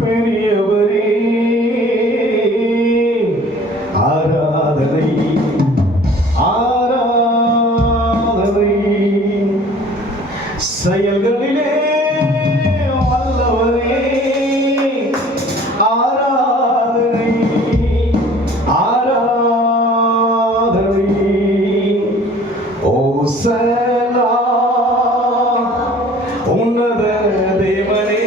பெரியவரே ஆராதனை ஆராதனை செயல்களிலே வல்லவரே ஆராதனை ஆராதனை ஓசனா உன்னத தேவனே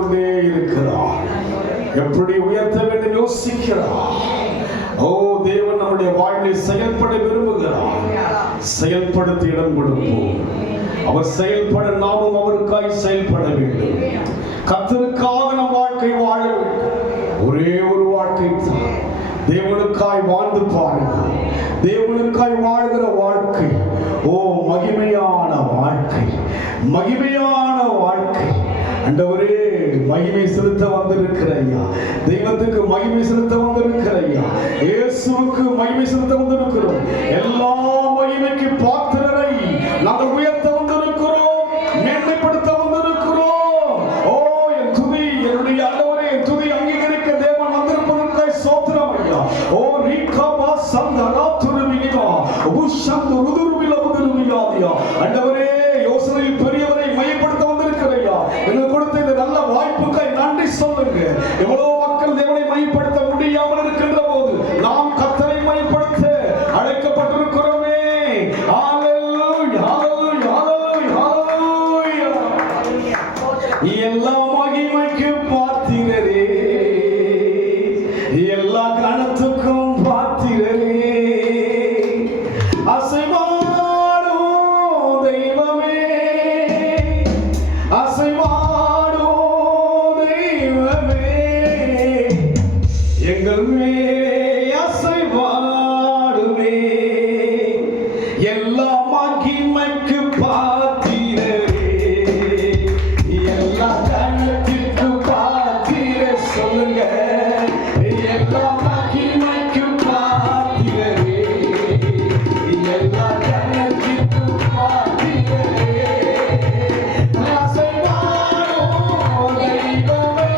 கொண்டே இருக்கிறார். எப்படி உயர்த்த வேண்டும் யோசிக்கிறார். ஓ, தேவன் நம்முடைய வாழ்வில் செயல்பட விரும்புகிறார். செயல்படுத்தி இடம் கொடுப்போம். அவர் செயல்பட நாமும் அவருக்காய் செயல்பட வேண்டும். கர்த்தருக்காக நம் வாழ்க்கை வாழ வேண்டும். ஒரே ஒரு வாழ்க்கை தான். தேவனுக்காய் வாழ்ந்து பாருங்கள். தேவனுக்காய் வாழ்கிற வாழ்க்கை ஓ மகிமையான வாழ்க்கை, மகிமையான வாழ்க்கை. ஆண்டவரே, மகிமை செலுத்த வந்திருக்கிற ஐயா, தெய்வத்துக்கு மகிமை செலுத்த வந்திருக்கிற ஐயா, இயேசுவுக்கு மகிமை செலுத்த வந்திருக்கிறோம். எல்லா மகிமைக்கு பாத்திரரை நாங்கள் உயர்த்த வந்திருக்கிறோம், மேன்மைப்படுத்த வந்திருக்கிறோம். ஓ, என் துதி, என்னுடைய ஆண்டவரே, என் துதி அங்கீகரிக்க தேவன் வந்திருப்பதற்காய் ஸ்தோத்திரம் ஐயா. ஓ ரீகாபா சந்தரா துருவினிவா உஷந்து ருதுருவில உதுருவியாதியா. ஆண்டவரே, யோசனையில் பெரியவரை மையப்படுத்த வந்திருக்கிற ஐயா, எங்களுக்கு கொடுத்த இந்த நல்ல வாய்ப்புக்காய் நன்றி சொல்லுங்க. எவ்வளவு மக்கள் தேவனை மையப்படுத்த முடியாமல் இருக்கின்ற போது நாம் கர்த்தரை மையப்படுத்த அழைக்கப்பட்டிருக்கிறோமே. ஹalleluya, ஹalleluya, ஹalleluya. எல்லா மகிமைக்கு பாத்திரரே, எல்லா கனத்துக்கும் பாத்திரரே, அசைவாடும் தெய்வமே, அசைவாடும் தெய்வமே, எங்கள் மேலே அசைவாடுமே. எல்லா மகிமைக்கு பாத்திரரே, எல்லா கனத்திற்கு பாத்திர சொல்லுங்க. எல்லா மகிமைக்கு பாத்திரரே, எல்லா கனத்திற்கு பாத்திரரே, அசைவாடும் தெய்வமே,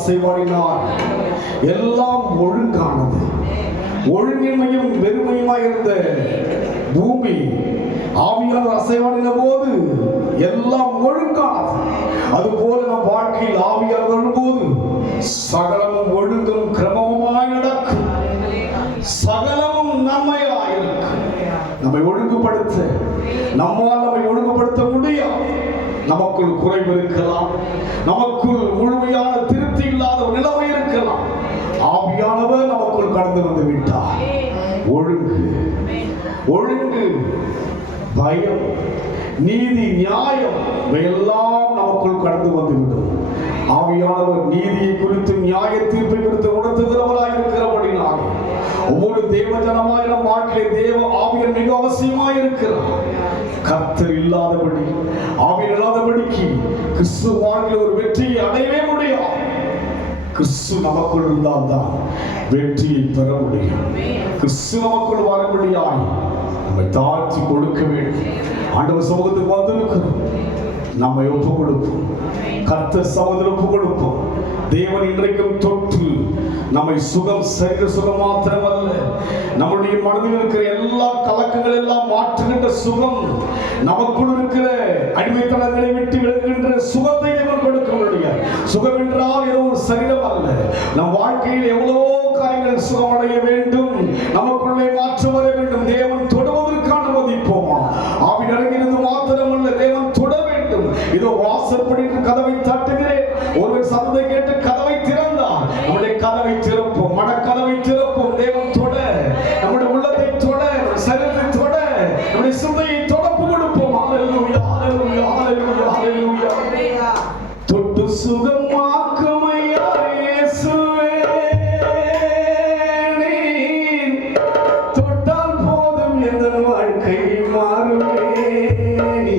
அசைவாடினார். எல்லாம் ஒழுங்கானது. ஒழுங்கின்மையும் வெறுமையுமாய் இருந்த பூமி ஆவியானவர் அசைவாடின போது எல்லாம் ஒழுங்கானது. அதுபோல நம் வாழ்க்கையில் ஆவியானவர் வரும்போது சகலமும் ஒழுங்கும் கிரமமாய் நடக்கும். சகலமும் நன்மையாயிருக்கும். நம்மை ஒழுங்குபடுத்த நம்மால் நம்மை ஒழுங்குபடுத்த முடியாது. நமக்குள் குறைவு இருக்கலாம், நமக்குள் முழுமையான திருப்தி இல்லாத ஒரு நிலைமை இருக்கலாம். ஆவியானவர் நமக்குள் கடந்து வந்து விட்டார். ஒழுங்கு, ஒழுங்கு, பயம், நீதி, நியாயம் இவையெல்லாம் நமக்குள் கடந்து வந்துவிடும். ஆவியானவர் நீதியை குறித்து நியாய தீர்ப்பை குறித்து உணர்த்துகிறவராய் இருக்கிறபடினால் ஒவ்வொரு தேவ ஜனமாய் நம் வாழ்க்கையிலே தேவ ஆவியன் மிக அவசியமாய் இருக்கிறார். கர்த்தர் இல்லாதபடி, ஆவியன் இல்லாதபடிக்கு கிறிஸ்துவ வாழ்க்கையில் ஒரு வெற்றியை அடையவே முடியாது. கிறிஸ்து நமக்குள் இருந்தால்தான் வெற்றியை பெற முடியும். கிறிஸ்து நமக்குள் வரும்படியாய் நம்மை தாழ்த்தி கொடுக்க வேண்டும். ஆண்டவர் சமூகத்துக்கு வந்திருக்கிறோம். நம்மை ஒப்புக் கொடுப்போம். கர்த்தர் சமூகத்தில் ஒப்புக் கொடுப்போம். தேவன் இன்றைக்கும் தொற்று நம்மை சுகம், சரீர சுகம் மாத்திரமல்ல, நம்முடைய மனதில் இருக்கிற எல்லா கலக்கங்கள் எல்லாம் மாற்றுகின்ற சுகம், நமக்குள் இருக்கிற அடிமைத்தனங்களை விட்டு விலகுகின்ற சுகத்தை தேவன் கொடுக்க முடியாது. சுகம் என்றால் ஏதோ ஒரு சரீரம் அல்ல. நம் வாழ்க்கையில் எவ்வளவோ காரியங்கள் சுகமடைய வேண்டும், நமக்குள்ளே மாற்றம் வர வேண்டும். தேவன் தொடுவதற்கு அனுமதிப்போமா? ஆவி நிறைகிறது மாத்திரமல்ல, தேவன் தொட வேண்டும். இதோ வாசற்படி கதவை தட்டுகிறேன். ஒருவர் சத்தத்தை கேட்டு கதவை திறந்தார். நம்முடைய கதவை திறப்போம், மனக்கதவை திறப்போம். தேவன் தொட, நம்முடைய உள்ளத்தை தொட, சரீரத்தை தொட, நம்முடைய சிந்தையை தொடப்பு கொடுப்போம். ஹல்லேலூயா, ஹல்லேலூயா, ஹல்லேலூயா, ஹல்லேலூயா. தொட்டு சுகமாக்கும் ஐயா இயேசுவே, தொட்டால் போதும் எந்த வாழ்க்கை மாறுமே.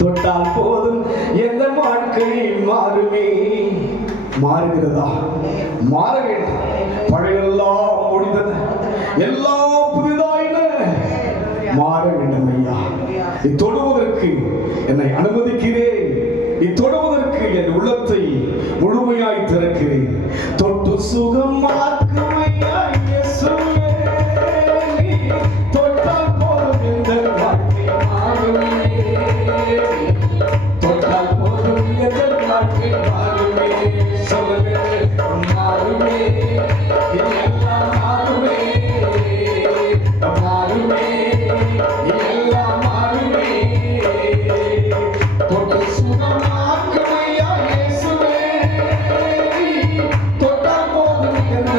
தொட்டால் போதும் எந்த வாழ்க்கை மாறுமே. மாறுகிறதா? மாற வேண்டும். பழையெல்லாம் முடிந்தன, எல்லாம் புதிதாயின. மாற வேண்டும் ஐயா. நீ தொடுவதற்கு என்னை அனுமதிக்கிறேன். நீ தொடுவதற்கு என் உள்ளத்தை முழுமையாய் திறக்கிறேன். தொட்டு சுகமாக்கும் ஐயா இயேசுவே, தொட்டால் போதும் எந்த வாழ்க்கை மாறுமே. தொட்டால் போதும் எந்த வாழ்க்கை மாறுமே. சொல்லுங்க, மாறுமே, எல்லாம் மாறுமே, மாறுமே, எல்லாம் மாறுமே. தொட்டு சுகமாக்கும் ஐயா இயேசுவே, தொட்டால் போதும் எந்த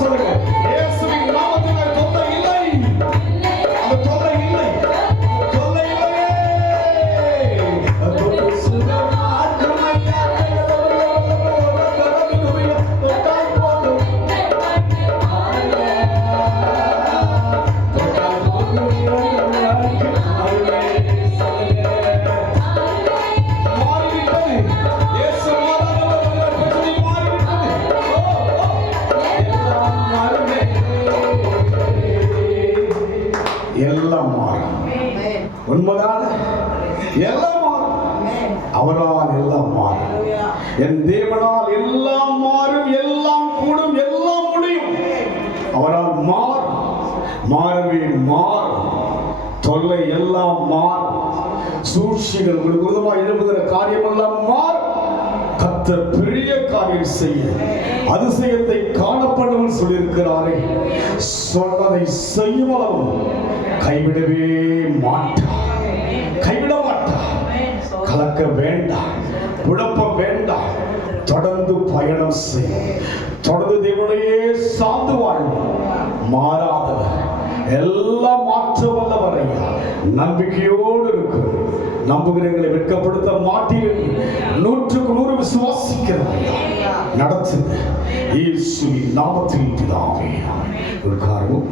சொல்லுங்க. இயேசுவின் நாமத்தில் தொல்லை இல்லை. அந்த தொல்லை இல்லை. தொல்லை இல்லையே. தொட்டு சுகமாக்கும் ஐயா. தொட்டால் போதும். தொட்டால் போதும். மாறிவிட்டது. இயேசு மாறாதவர். பிரச்சனை மாறிவிட்டது. எல்லாம் மாறுமே. எல்லாம் மாறும். உண்மைதான். எல்லாம் மாறும். அவரால் எல்லாம் மாறும். என் தேவனால் எல்லாம் மாறும், எல்லாம் கூடும், எல்லாம் முடியும். அவரால் மாறும். மாறவே மாறும். தொல்லை எல்லாம் மாறும். சூழ்ச்சிகள் உங்களுக்கு விரோதமாக எழுப்புகிற காரியம் எல்லாம் மாறும். கர்த்தர் பெரிய காரியம் செய்ய அதிசயத்தை காணப்படவும் சொல்லியிருக்கிறாரே. சொன்னதை செய்யும் அளவு கைவிடவே மாட்டார். கைவிட மாட்டார். கலக்க வேண்டாம், குழப்பம் வேண்டாம். தொடர்ந்து பயணம் செய்யும். தொடர்ந்து தேவனையே சார்ந்து வாழும். மாறாதவர், எல்லாம் மாற்ற வல்லவரை நம்பிக்கையோடு இருக்கு. நம்புகிறவர்களை வெட்கப்படுத்த மாட்டீர்கள். 100% விசுவாசிக்கிறார். நடத்துங்க இயேசுவின் நாமத்தில் பிதாவே. ஒரு காரணம்